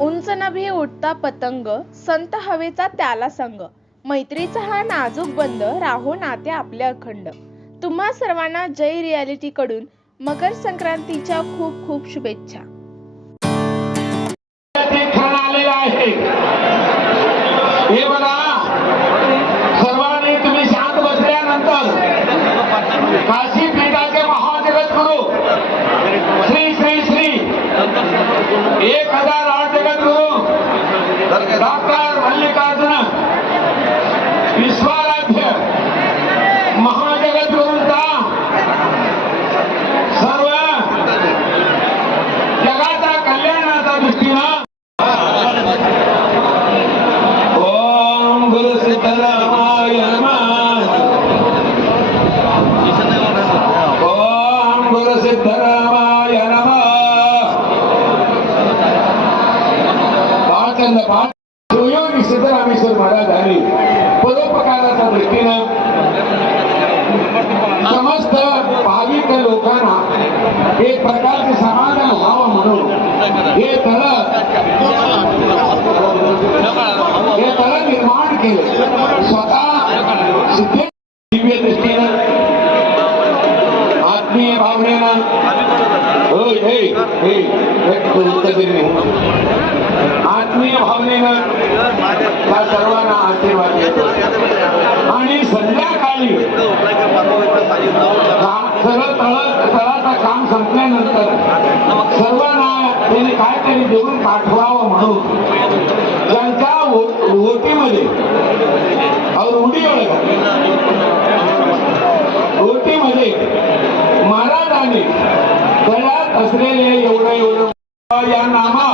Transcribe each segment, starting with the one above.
उंच नभी उठता पतंग संत हवेचा त्याला संग. मैत्रीचा हा नाजूक बंद राहो नाते आपले अखंड. तुम्हा सर्वांना जय रियालिटी कडून मकर संक्रांतीच्या खूप खूप शुभेच्छा. विश्वाराध्य महाजगद्गुरूंचा सर्व। जगाचा कल्याणाचा दृष्टीनं ओम गुरु सिद्धरामाय नमः। ओम गुरु सिद्धरामाय नमः। पाचंद पाच सुयोगी सिद्धरामेश्वर महाराज आणि एक प्रकारचे समाधान व्हावं म्हणून हे तळ हे तळ निर्माण केलं स्वतः सिद्धे दिव्य दृष्टीनं आत्मीय उत्तर दिले आत्मीय भावनेनं त्या सर्वांना आशीर्वाद संध्याकाळी नाही गळ्यात असलेले एवढं एवढं या नामा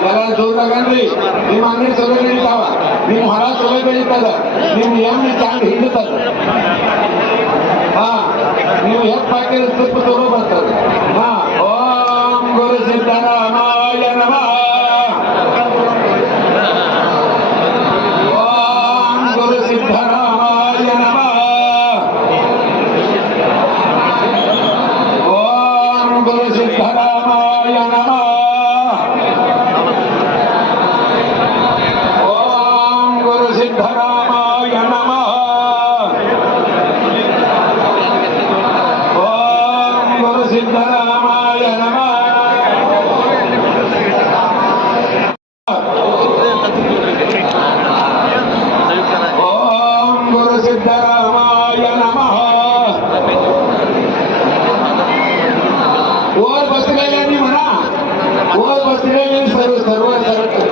त्याला जोर लगाने मी माने सगळे मिळत मी महाराज सगळे मिळत मी नियम चांग हिंडत हा ನೀವು ಹೆಲ್ಪ್ ಹಾಕಿರೋ ಸ್ವಲ್ಪ और बस गए नहीं मना और बस गए नहीं सरो सरो सरो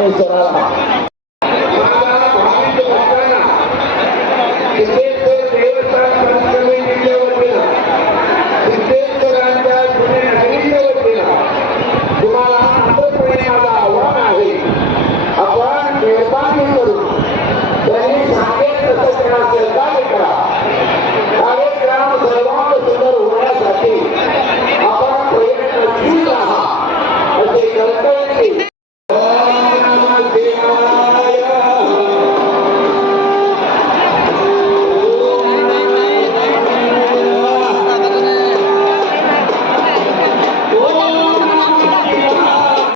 mencionada